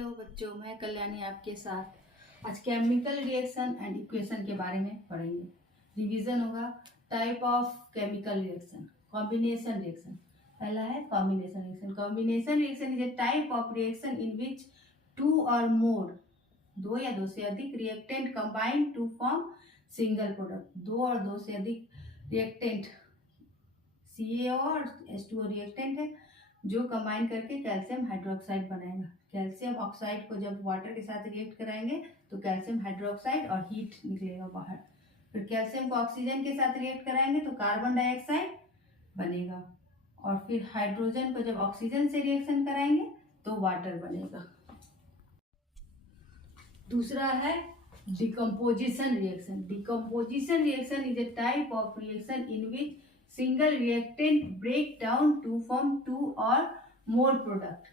Hello बच्चों, मैं कल्याणी आपके साथ आज केमिकल रिएक्शन एंड इक्वेशन के बारे में पढ़ेंगे। रिवीजन होगा। Type of chemical reaction, combination reaction. पहला है combination reaction. Combination reaction is a type of reaction in which two और मोर, दो या दो से अधिक reactant combine to form single product. दो और दो से अधिक रिएक्टेंट, CaO और H2O रिएक्टेंट है जो कंबाइन करके कैल्शियम हाइड्रोक्साइड बनाएगा। कैल्शियम ऑक्साइड को जब वाटर के साथ रिएक्ट कराएंगे तो कैल्शियम हाइड्रोक्साइड और हीट निकलेगा बाहर। फिर कैल्शियम को ऑक्सीजन के साथ रिएक्ट कराएंगे तो कार्बन डाइऑक्साइड बनेगा। और फिर हाइड्रोजन को जब ऑक्सीजन से रिएक्शन कराएंगे तो वाटर बनेगा। दूसरा है decomposition reaction. Decomposition reaction is a type of reaction in which single reactant break down to form two और मोर प्रोडक्ट।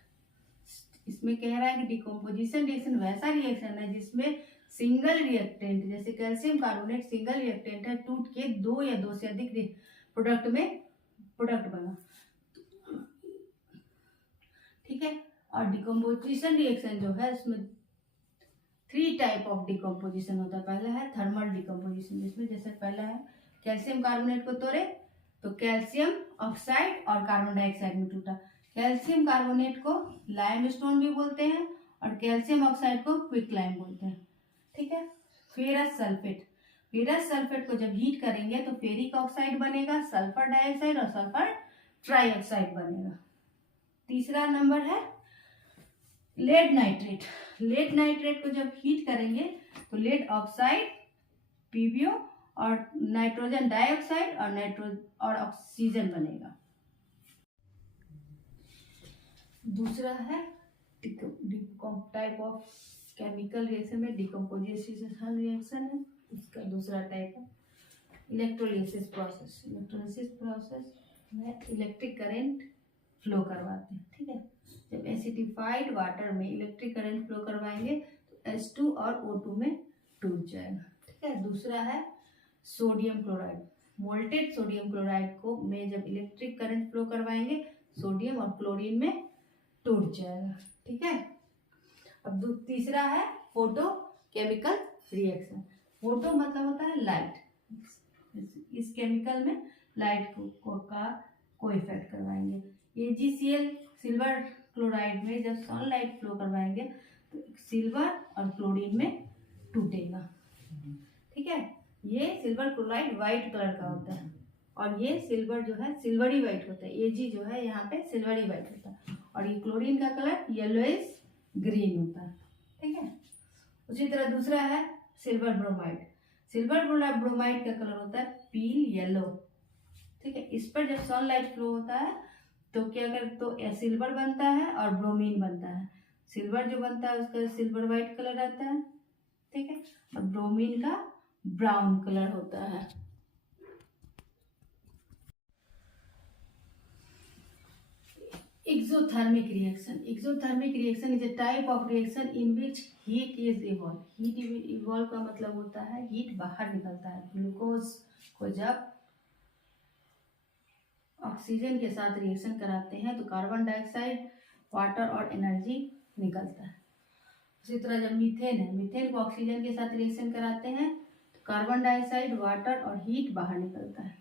इसमें कह रहा है कि डिकम्पोजिशन रिएक्शन वैसा रिएक्शन है जिसमें सिंगल रिएक्टेंट, जैसे कैल्शियम कार्बोनेट सिंगल रिएक्टेंट है, टूट के दो या दो से अधिक प्रोडक्ट में प्रोडक्ट बना। ठीक है। और डिकम्पोजिशन रिएक्शन जो है उसमें 3 टाइप ऑफ डिकम्पोजिशन होता है। पहला है थर्मल डिकम्पोजिशन, जिसमें जैसे पहला है कैल्शियम कार्बोनेट को तोड़े तो कैल्शियम ऑक्साइड और कार्बन डाइऑक्साइड में टूटा। कैल्शियम कार्बोनेट को लाइमस्टोन भी बोलते हैं और कैल्शियम ऑक्साइड को क्विकलाइम बोलते हैं। ठीक है। Ferrous sulphate. फेरस सल्फेट को जब हीट करेंगे तो फेरिक ऑक्साइड बनेगा, सल्फर डाइऑक्साइड और सल्फर ट्राइऑक्साइड बनेगा। तीसरा नंबर है लेड नाइट्रेट। लेड नाइट्रेट को जब हीट करेंगे तो लेड ऑक्साइड, PbO और नाइट्रोजन डाइऑक्साइड और ऑक्सीजन बनेगा। दूसरा है टाइप ऑफ केमिकल रिएक्शन में डिकम्पोजिशन रिएक्शन है। इसका दूसरा टाइप है इलेक्ट्रोलिसिस प्रोसेस। इलेक्ट्रोलिसिस प्रोसेस में इलेक्ट्रिक करंट फ्लो करवाते हैं। ठीक है। जब एसिडिफाइड वाटर में इलेक्ट्रिक करंट फ्लो करवाएंगे तो H2 और O2 में टूट जाएगा। ठीक है। दूसरा है sodium chloride. Molted sodium chloride को में जब इलेक्ट्रिक करंट फ्लो करवाएंगे सोडियम और क्लोरीन में टूट जाएगा। ठीक है। अब तीसरा है फोटो केमिकल रिएक्शन। फोटो मतलब होता है लाइट। इस केमिकल में लाइट को इफेक्ट करवाएंगे। AgCl सिल्वर क्लोराइड में जब सनलाइट फ्लो करवाएंगे तो सिल्वर और क्लोरीन में टूटेगा। ठीक है। ये सिल्वर क्लोराइड व्हाइट कलर का होता है और ये सिल्वर जो है सिल्वरी व्हाइट होता है। Ag जो है यहाँ पे सिल्वरी व्हाइट होता है और ये क्लोरीन का कलर येलोइश ग्रीन होता है। ठीक है। उसी तरह दूसरा है सिल्वर ब्रोमाइड। सिल्वर ब्रोमाइड का कलर होता है पील येलो। ठीक है। इस पर जब सनलाइट फ्लो होता है तो क्या कर तो सिल्वर बनता है और ब्रोमीन बनता है। सिल्वर जो बनता है उसका सिल्वर व्हाइट कलर रहता है। ठीक है। और ब्रोमीन का ब्राउन कलर होता है। Exothermic reaction. Exothermic reaction is a type of reaction in which heat is evolve. Heat evolve का मतलब होता है हीट बाहर निकलता है। ग्लूकोज को जब ऑक्सीजन के साथ रिएक्शन कराते हैं तो कार्बन डाइऑक्साइड, वाटर और एनर्जी निकलता है। उसी तरह जब मीथेन है, मीथेन को ऑक्सीजन के साथ रिएक्शन कराते हैं तो कार्बन डाइऑक्साइड, वाटर और हीट बाहर निकलता है।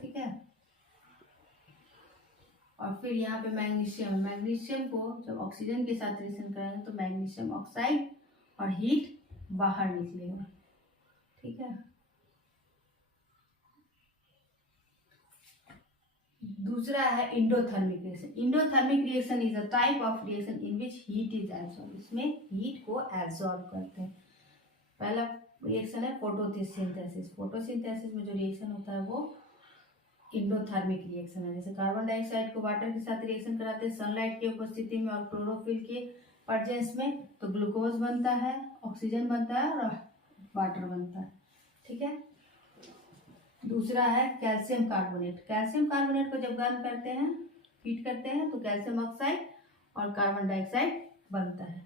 ठीक है। और फिर यहाँ पे मैग्नीशियम। मैग्नीशियम को जब ऑक्सीजन के साथ रिएक्शन कराएंगे तो मैग्नीशियम ऑक्साइड और हीट बाहर निकलेगा। ठीक है। दूसरा है endothermic reaction. Endothermic reaction is a type of reaction in which heat is absorb. इसमें हीट को एब्सॉर्ब करते हैं। पहला रिएक्शन है फोटोसिंथेसिस। फोटोसिंथेसिस में जो रिएक्शन होता है वो इंडोथर्मिक रिएक्शन है। जैसे कार्बन डाइऑक्साइड को वाटर के साथ रिएक्शन कराते हैं सनलाइट की उपस्थिति में और क्लोरोफिल के प्रेजेंस में तो ग्लूकोज बनता है, ऑक्सीजन बनता है और वाटर बनता है। ठीक है। दूसरा है कैल्शियम कार्बोनेट। कैल्शियम कार्बोनेट को जब गर्म करते हैं, हीट करते हैं तो कैल्शियम ऑक्साइड और कार्बन डाइऑक्साइड बनता है।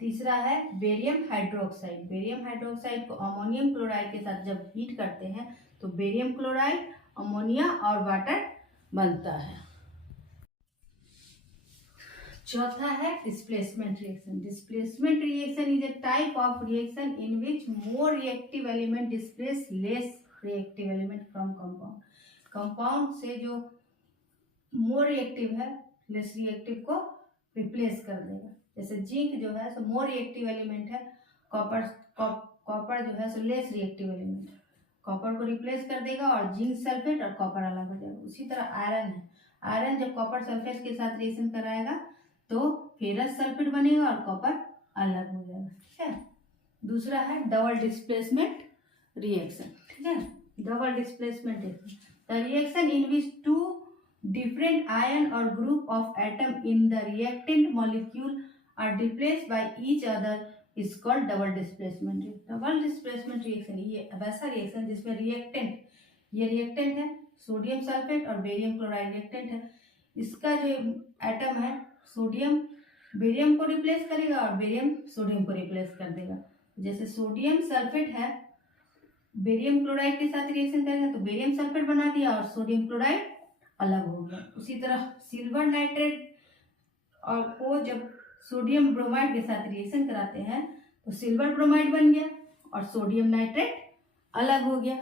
तीसरा है बेरियम हाइड्रोक्साइड। बेरियम हाइड्रोक्साइड को अमोनियम क्लोराइड के साथ जब हीट करते हैं तो बेरियम क्लोराइड, अमोनिया और वाटर बनता है। चौथा है displacement reaction. Displacement reaction is a type of reaction in which more reactive element displace less reactive element from compound. Compound से जो मोर रिएक्टिव है लेस रिएक्टिव को रिप्लेस कर देगा। जैसे जिंक जो है सो मोर रिएक्टिव एलिमेंट है, कॉपर जो है सो लेस रिएक्टिव एलिमेंट है, कॉपर को रिप्लेस कर देगा और जिंक सल्फेट और कॉपर अलग हो जाएगा। उसी तरह आयरन है, आयरन जब कॉपर सल्फेट के साथ रिएक्शन कराएगा तो फेरस सल्फेट बनेगा और कॉपर अलग हो जाएगा। ठीक है। दूसरा है डबल डिस्प्लेसमेंट रिएक्शन। ठीक है, double displacement reaction the reaction in which two different ion or group of atom in the reactant molecule are displaced by each other is called double displacement। double displacement reaction ये वैसा reaction जिसमें reactant, ये reactant है sodium sulphate और barium chloride reactant है। इसका जो atom है सोडियम बेरियम को रिप्लेस करेगा और बेरियम सोडियम को रिप्लेस कर देगा। जैसे सोडियम सल्फेट है, बेरियम क्लोराइड के साथ रिएक्शन करेगा तो बेरियम सल्फेट बना दिया और सोडियम क्लोराइड अलग हो गया। उसी तरह सिल्वर नाइट्रेट और को जब सोडियम ब्रोमाइड के साथ रिएक्शन कराते हैं तो सिल्वर ब्रोमाइड बन गया और सोडियम नाइट्रेट अलग हो गया।